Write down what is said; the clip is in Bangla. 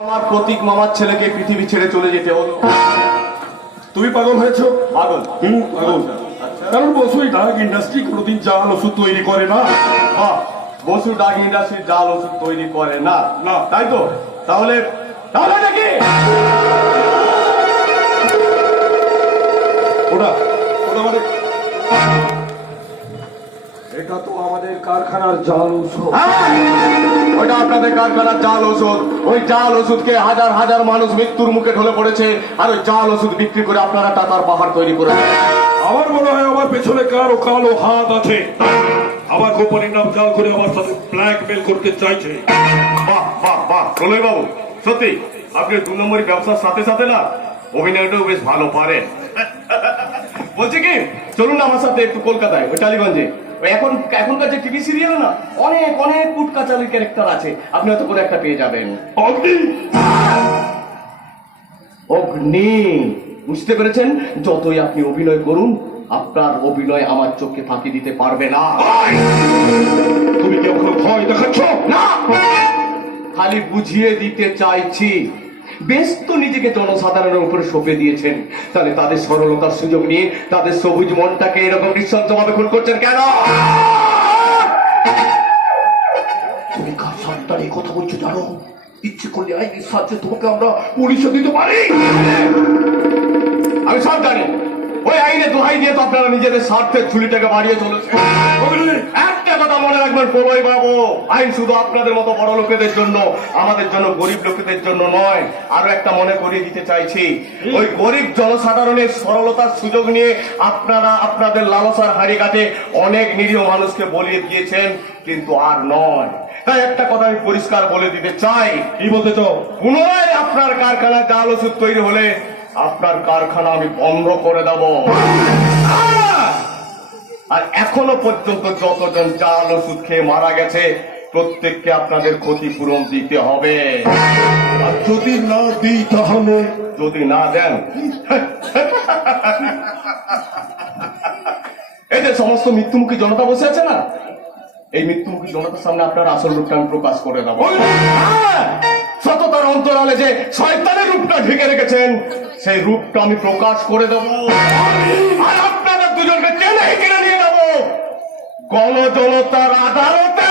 আমার প্রতীক মামার ছেলেকে পৃথিবী ছেড়ে চলে যেতে হলো। তুমি পাগল হয়েছো? পাগল? পাগল। কারণ বসুই ডাক ইন্ডাস্ট্রি কোনোদিন জাল ওষুধ তৈরি করে না। বসু ডাক ইন্ডাস্ট্রি জাল ওষুধ তৈরি করে না, না। তাই তো? তাহলে তাহলে নাকি ওটা ওটা মানে এটা তো আমাদের কারখানার জাল ওষুধ। ওটা আপনাদের কারখানার জাল ওষুধ। ওই জাল ওষুধকে হাজার হাজার মানুষ মৃত্যুর মুখে ঢলে পড়েছে, আর ওই জাল ওষুধ বিক্রি করে আপনারা টাকার পাহাড় তৈরি করেছেন। আমার মনে হয় আমার পেছনে কারো কালো হাত আছে। আমার কোম্পানির নাম জাল করে আমার সাথে ব্ল্যাকমেল করতে চাইছে। বাহ বাহ বাহ, প্রলয় বাবু, সত্যি আপনি 2 নম্বরই ব্যবসার সাথে সাথে না অভিনয়টাও বেশ ভালো পারেন। বলছি কি, চলুন না আমার সাথে একটু কলকাতায়, ওই টালিগঞ্জে। ওই এখনকার যে টিভি সিরিয়াল না, অনেক অনেক কুটকাচালির ক্যারেক্টার আছে, আপনি হয়তো করে একটা পেয়ে যাবেন। অগ্নি অগ্নি, বুঝতে পেরেছেন? যতই আপনি অভিনয় করুন, আপনার অভিনয় আমার চোখে ফাঁকি দিতে পারবে না। তুমি কি ওখানে ভয় দেখাচ্ছ? না, খালি বুঝিয়ে দিতে চাইছি। বেশ তো নিজেকে জনসাধারণের উপরে সঁপে দিয়েছেন, তাহলে তাদের সরলতার সুযোগ নিয়ে তাদের সবুজ মনটাকে এরকম নিঃসঞ্চভাবে খুন করছেন কেন? তুমি কার সন্তান এই কথা বলছো জানো? ইচ্ছে করলে আইনের সাহায্যে তোমাকে আমরা পুলিশে দিতে পারি। আমি সব জানি। ওই আইনে দোহাই দিয়ে তো আপনারা নিজেদের স্বার্থের ঝুলিটাকে বাড়িয়ে চলেছেন। একটা কথা মনে রাখবেন প্রলয় বাবু, আইন শুধু আপনাদের মতো বড় লোকেদের জন্য, আমাদের জন্য গরিব লোকেদের জন্য নয়। আরো একটা মনে করিয়ে দিতে চাইছি, ওই গরিব জনসাধারণের সরলতার সুযোগ নিয়ে আপনারা আপনাদের লালসার হাড়ি কাটে অনেক নিরীহ মানুষকে বলিয়ে দিয়েছেন, কিন্তু আর নয়। তাই একটা কথা আমি পরিষ্কার বলে দিতে চাই। কি বলতে চাও? পুনরায় আপনার কারখানায় জাল ওষুধ তৈরি হলে আপনার কারখানা আমি বন্ধ করে দেব। আর এখনো পর্যন্ত যতজন জাল ওষুধ খেয়ে মারা গেছে, প্রত্যেককে আপনাদের ক্ষতিপূরণ দিতে হবে। আর যদি না দিই তাহলে? যদি না দেন, এই যে সমস্ত মৃত্যুমুখী জনতা বসে আছে না, এই মৃত্যুমুখী জনতার সামনে আপনার আসল রূপটা আমি প্রকাশ করে দেব। সততার অন্তরালে যে শয়তানের রূপটা ঢেকে রেখেছেন, সেই রূপটা আমি প্রকাশ করে দেব। আর আপনাদের দুজনকে টেনে কিনে নিয়ে যাব গণজনতার আদালতে।